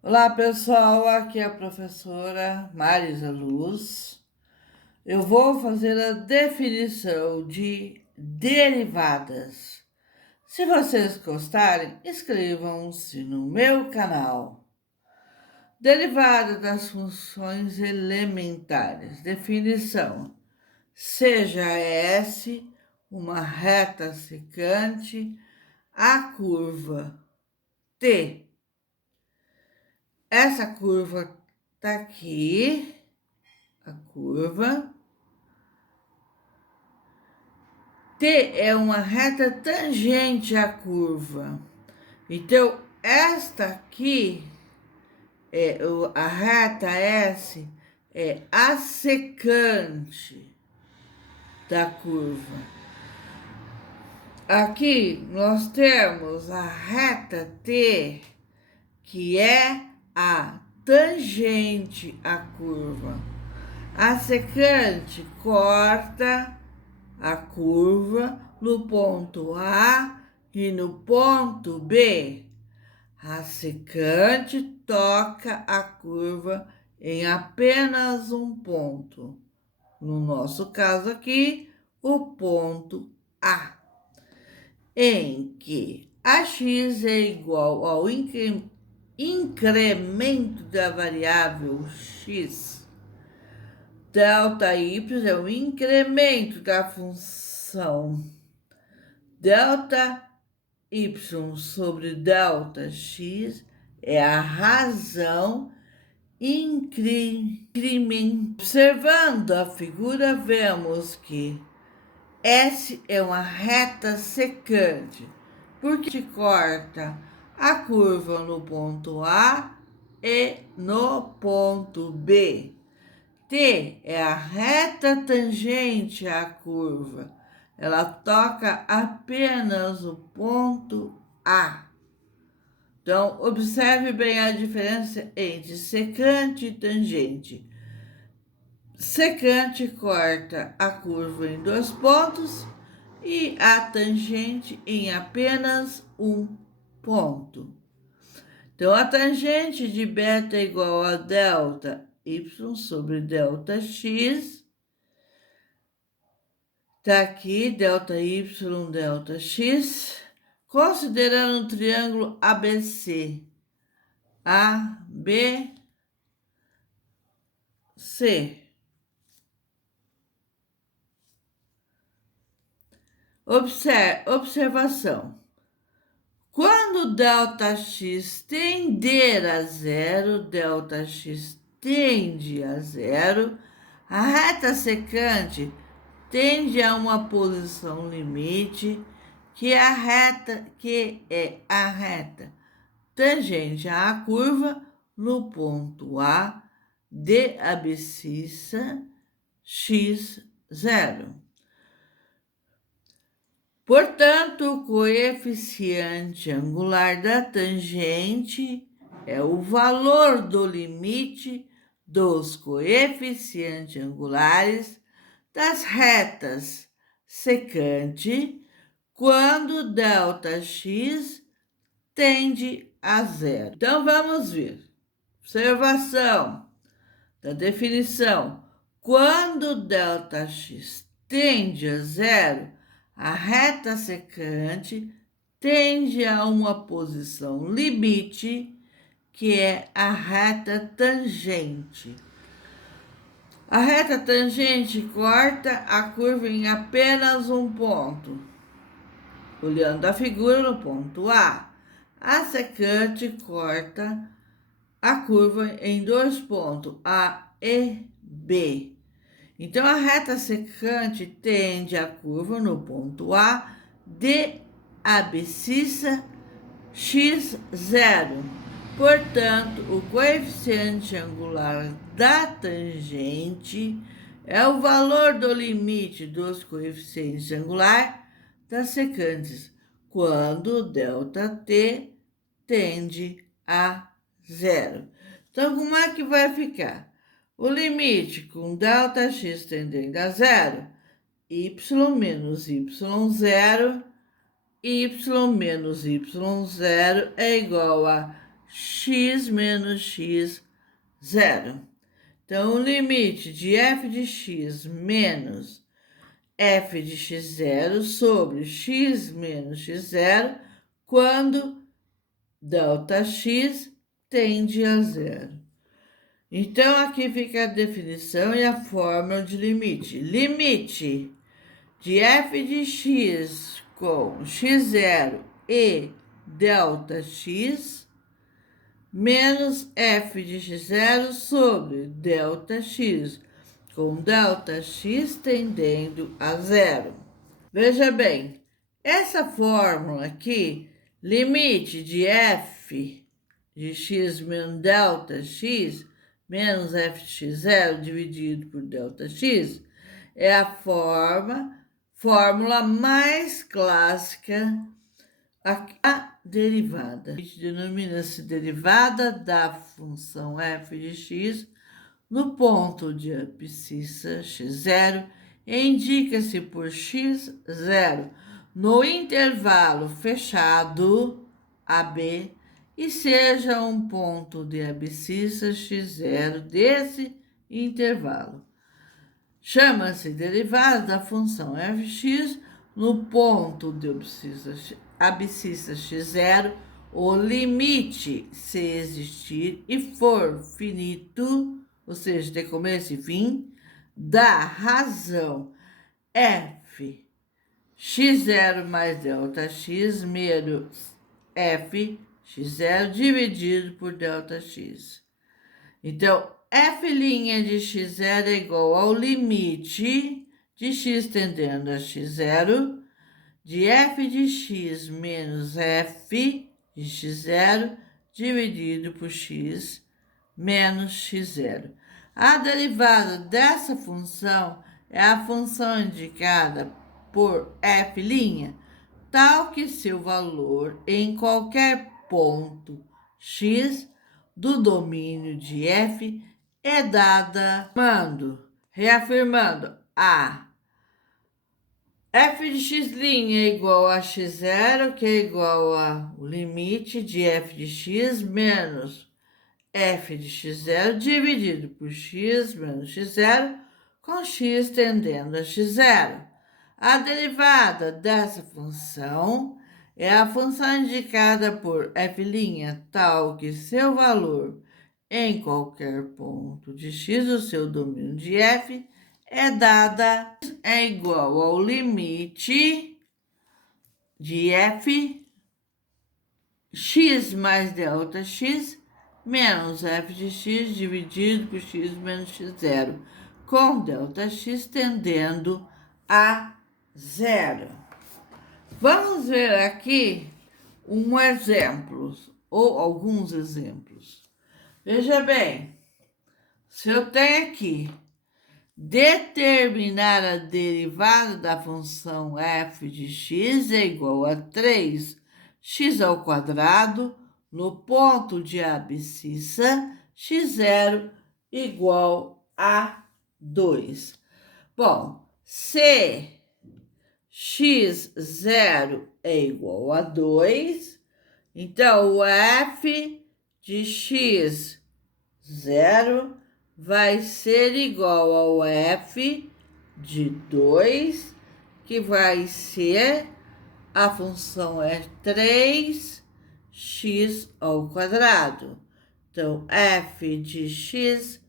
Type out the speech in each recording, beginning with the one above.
Olá pessoal, aqui é a professora Marisa Luz. Eu vou fazer a definição de derivadas. Se vocês gostarem, inscrevam-se no meu canal. Derivada das funções elementares. Definição: seja S uma reta secante, a curva T. Essa curva tá aqui, a curva. T é uma reta tangente à curva. Então, esta aqui, a reta S, é a secante da curva. Aqui nós temos a reta T, que é a tangente à curva. A secante corta a curva no ponto A e no ponto B. A secante toca a curva em apenas um ponto. No nosso caso aqui, o ponto A, em que AX é igual ao incremento da variável X. Delta y é o incremento da função delta y sobre delta x, é a razão incremento. Observando a figura, vemos que S é uma reta secante, porque corta a curva no ponto A e no ponto B. T é a reta tangente à curva. Ela toca apenas o ponto A. Então, observe bem a diferença entre secante e tangente. Secante corta a curva em dois pontos e a tangente em apenas um ponto. Então, a tangente de beta é igual a delta y sobre delta x. Está aqui, delta y, delta x. Considerando o triângulo ABC. A, B, C. Observação. Quando ΔX tender a zero, ΔX tende a zero, a reta secante tende a uma posição limite, que é a reta tangente à curva no ponto A de abscissa x0. Portanto, o coeficiente angular da tangente é o valor do limite dos coeficientes angulares das retas secante quando ΔX tende a zero. Então, vamos ver. Observação da definição. Quando ΔX tende a zero, a reta secante tende a uma posição limite, que é a reta tangente. A reta tangente corta a curva em apenas um ponto. Olhando a figura no ponto A, a secante corta a curva em dois pontos, A e B. Então, a reta secante tende a curva no ponto A de abscissa x0. Portanto, o coeficiente angular da tangente é o valor do limite dos coeficientes angulares das secantes, quando ΔT tende a zero. Então, como é que vai ficar? O limite com ΔX tendendo a zero, y menos y0, y menos y0 é igual a x menos x zero. Então, o limite de f de x menos f de x0 sobre x menos x0 quando ΔX tende a zero. Então, aqui fica a definição e a fórmula de limite. Limite de f de x com x0 e ΔX menos f de x0 sobre ΔX, com ΔX tendendo a zero. Veja bem, essa fórmula aqui, limite de f de x menos ΔX, menos f de x0 dividido por ΔX, é a fórmula mais clássica, a derivada. Denomina-se derivada da função f de x no ponto de abscissa x0 e indica-se por x0 no intervalo fechado AB e seja um ponto de abscissa x0 desse intervalo. Chama-se derivada da função fx no ponto de abscissa x0, o limite, se existir e for finito, ou seja, ter começo e fim, da razão f x0 mais ΔX menos f x0 dividido por ΔX. Então, f' de x0 é igual ao limite de x tendendo a x0 de f de x menos f de x0 dividido por x menos x0. A derivada dessa função é a função indicada por f', tal que seu valor em qualquer ponto x do domínio de f é dada, reafirmando a f de x' é igual a x0, que é igual ao limite de f de x menos f de x0 dividido por x menos x0, com x tendendo a x0. A derivada dessa função é a função indicada por f', tal que seu valor em qualquer ponto de x do seu domínio de f é igual ao limite de f x mais ΔX menos f de x dividido por x menos x0, com ΔX tendendo a zero. Vamos ver aqui um exemplo, ou alguns exemplos. Veja bem, se eu tenho aqui determinar a derivada da função f de x é igual a 3x ao quadrado no ponto de abscissa x0 igual a 2. Bom, se x0 é igual a 2, então o f de x0 vai ser igual ao f de 2, que vai ser, a função é 3x ao quadrado. Então, f de x0,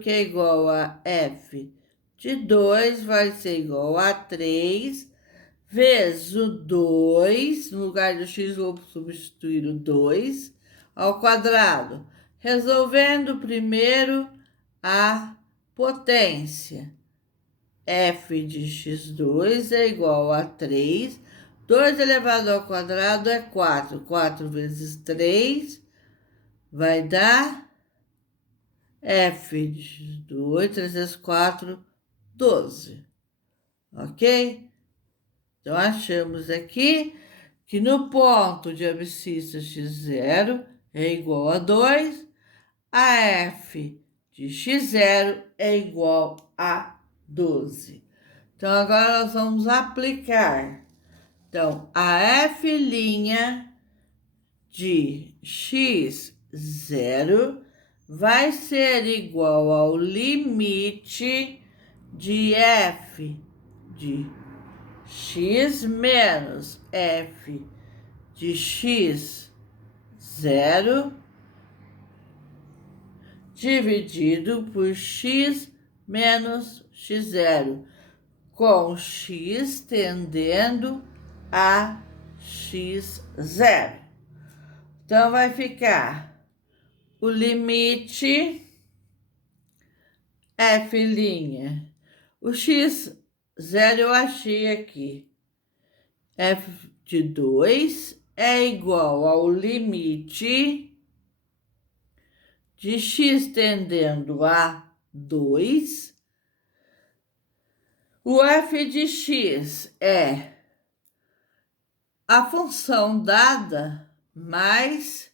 que é igual a f de 2, vai ser igual a 3 vezes o 2, no lugar do x vou substituir o 2 ao quadrado, resolvendo primeiro a potência. F de x2 é igual a 3, 2 elevado ao quadrado é 4, 4 vezes 3 vai dar f de x2, 3 vezes 4, 12, ok? Então, achamos aqui que no ponto de abscissa x0 é igual a 2, a f de x0 é igual a 12. Então, agora nós vamos aplicar. Então, a f' de x0 vai ser igual ao limite de f de x menos f de x0 dividido por x menos x0, com x tendendo a x0. Então, vai ficar o limite f'. O x0 eu achei aqui. F de 2 é igual ao limite de x tendendo a 2. O f de x é a função dada mais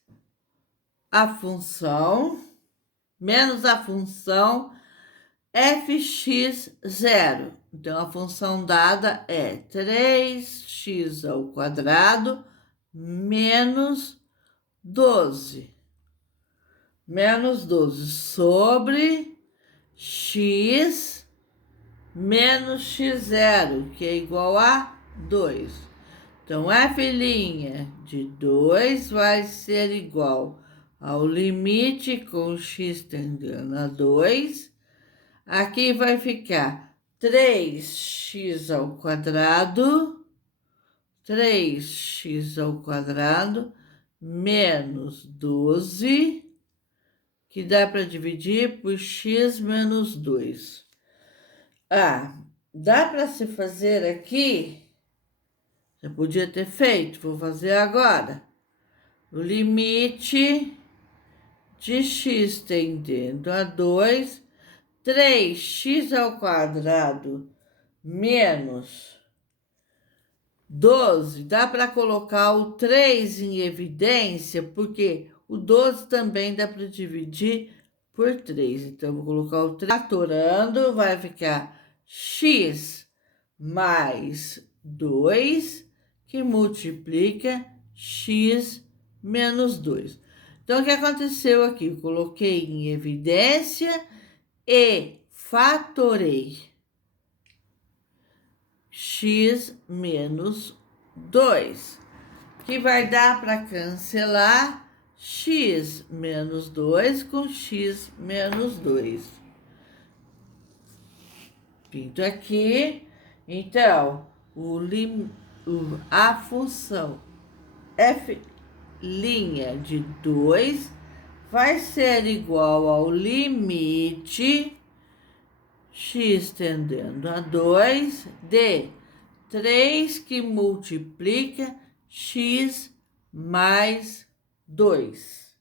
a função menos a função fx0. Então, a função dada é 3x² menos 12. Menos 12 sobre x menos x0, que é igual a 2. Então, f' de 2 vai ser igual ao limite com x tendendo a 2. Aqui vai ficar 3x² menos 12, que dá para dividir por x menos 2. Dá para se fazer aqui, eu podia ter feito, vou fazer agora. O limite de x tendendo a 2, 3x² menos 12, dá para colocar o 3 em evidência, porque o 12 também dá para dividir por 3. Então, vou colocar o 3, fatorando, vai ficar x mais 2, que multiplica x menos 2. Então, o que aconteceu aqui? Eu coloquei em evidência e fatorei x menos 2, que vai dar para cancelar x menos 2 com x menos 2. Pinto aqui. Então, a função f' de 2 vai ser igual ao limite x tendendo a 2 de 3 que multiplica x mais 2.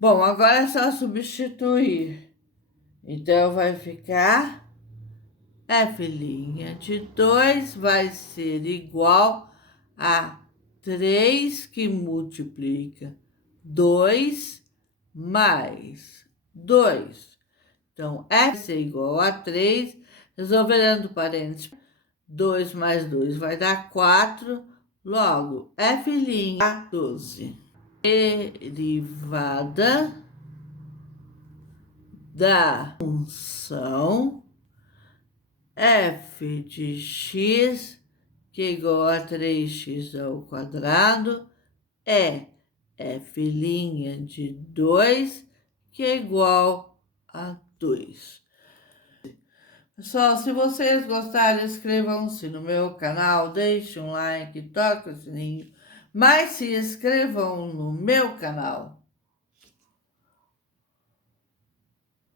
Bom, agora é só substituir. Então, vai ficar f' de 2 vai ser igual a 3 que multiplica 2 mais 2. Então, f é igual a 3, resolvendo parênteses, 2 mais 2 vai dar 4, logo, f' a 12. Derivada da função f de x, que é igual a 3x² é f' de 2, que é igual a 2. Pessoal, se vocês gostarem, inscrevam-se no meu canal, deixem um like, toquem o sininho, mas se inscrevam no meu canal.